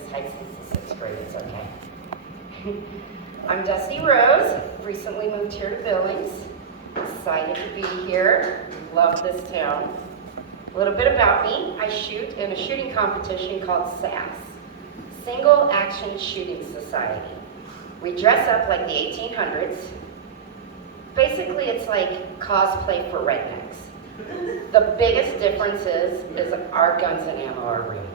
this height since the 6th grade, it's okay. I'm Dusty Rose, recently moved here to Billings. Excited to be here, love this town. A little bit about me, I shoot in a shooting competition called SAS, Single Action Shooting Society. We dress up like the 1800s. Basically, it's like cosplay for rednecks. The biggest difference is our guns and ammo are real.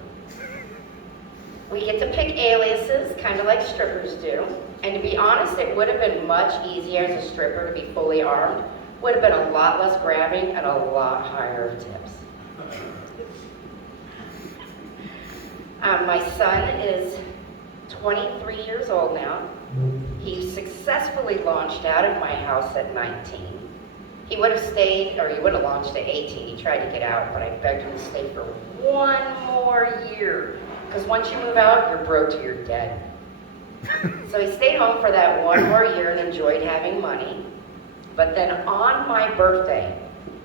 We get to pick aliases, kind of like strippers do. And to be honest, it would have been much easier as a stripper to be fully armed. Would have been a lot less grabbing and a lot higher tips. My son is 23 years old now. He successfully launched out of my house at 19. He would have stayed, or he would have launched at 18. He tried to get out, but I begged him to stay for one more year. Because once you move out, you're broke till you're dead. So he stayed home for that one more year and enjoyed having money. But then on my birthday,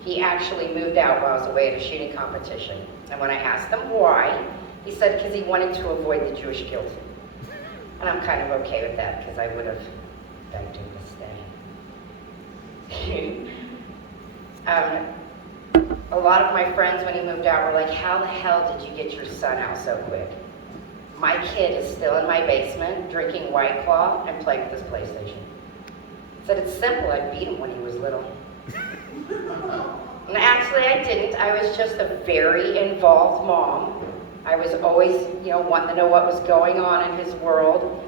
he actually moved out while I was away at a shooting competition. And when I asked him why, he said because he wanted to avoid the Jewish guilt. And I'm kind of okay with that because I would have begged him to stay. A lot of my friends when he moved out were like, how the hell did you get your son out so quick? My kid is still in my basement drinking White Claw and playing with his PlayStation. I said it's simple, I beat him when he was little. And actually I didn't, I was just a very involved mom. I was always, wanting to know what was going on in his world.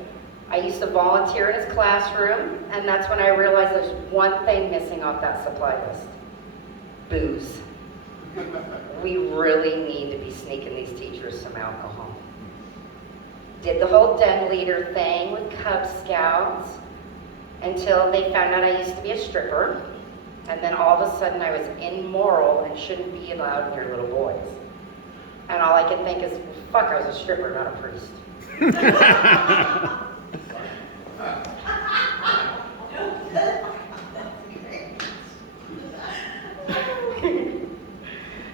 I used to volunteer in his classroom, and that's when I realized there's one thing missing off that supply list. Booze. We really need to be sneaking these teachers some alcohol. Did the whole den leader thing with Cub Scouts until they found out I used to be a stripper, and then all of a sudden I was immoral and shouldn't be allowed near little boys. And all I could think is, well, fuck, I was a stripper, not a priest.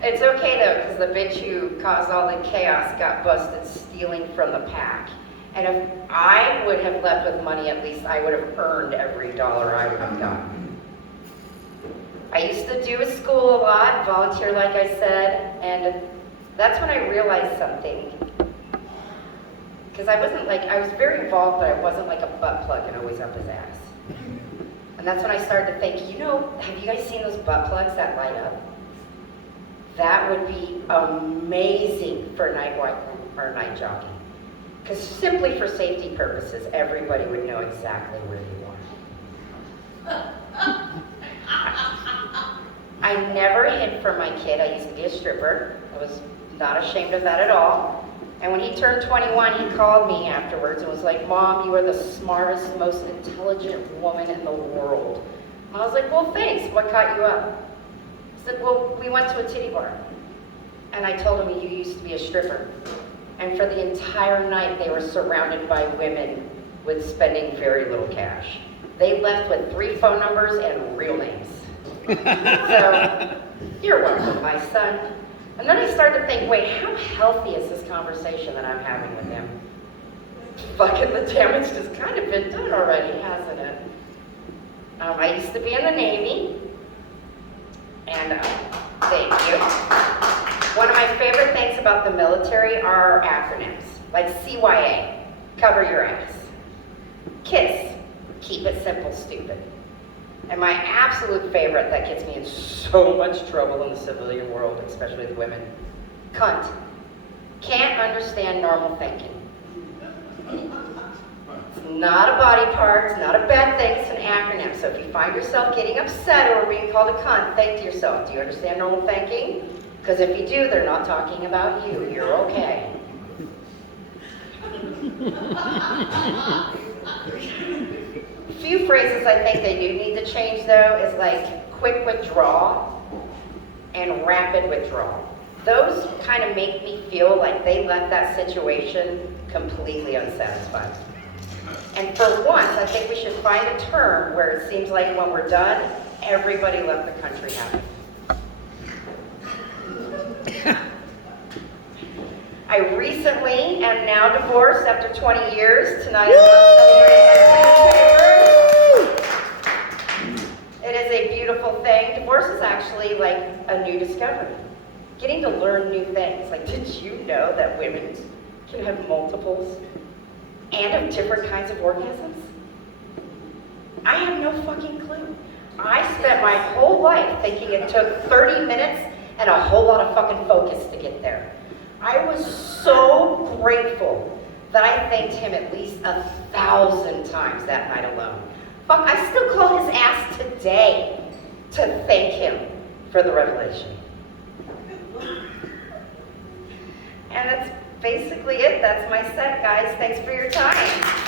It's okay though, because the bitch who caused all the chaos got busted stealing from the pack. And if I would have left with money, at least I would have earned every dollar I would have gotten. I used to do a school a lot, volunteer like I said, and that's when I realized something. Because I was very involved, but I wasn't like a butt plug and always up his ass. And that's when I started to think, have you guys seen those butt plugs that light up? That would be amazing for night walking or night jogging. Because simply for safety purposes, everybody would know exactly where you are. I never hid from my kid. I used to be a stripper. I was not ashamed of that at all. And when he turned 21, he called me afterwards and was like, Mom, you are the smartest, most intelligent woman in the world. And I was like, well, thanks. What caught you up? He said, well, we went to a titty bar. And I told him, you used to be a stripper. And for the entire night, they were surrounded by women with spending very little cash. They left with 3 phone numbers and real names. So, you're welcome, my son. And then I started to think, wait, how healthy is this conversation that I'm having with him? Fucking the damage has kind of been done already, hasn't it? I used to be in the Navy, and thank you. One of my favorite things about the military are acronyms, like CYA, cover your ass. KISS, keep it simple, stupid. And my absolute favorite that gets me in so much trouble in the civilian world, especially with women, cunt. Can't understand normal thinking. It's not a body part, it's not a bad thing, it's an acronym. So if you find yourself getting upset or being called a cunt, think to yourself, do you understand normal thinking? Because if you do, they're not talking about you. You're okay. Few phrases I think they do need to change though is like quick withdrawal and rapid withdrawal. Those kind of make me feel like they left that situation completely unsatisfied. And for once, I think we should find a term where it seems like when we're done, everybody left the country happy. I recently am now divorced after 20 years. Tonight it is a beautiful thing. Divorce is actually like a new discovery. Getting to learn new things. Like, did you know that women can have multiples and of different kinds of orgasms? I had no fucking clue. I spent my whole life thinking it took 30 minutes and a whole lot of fucking focus to get there. I was so grateful that I thanked him at least 1,000 times that night alone. Fuck, I still call his ass today to thank him for the revelation. And that's basically it. That's my set, guys. Thanks for your time.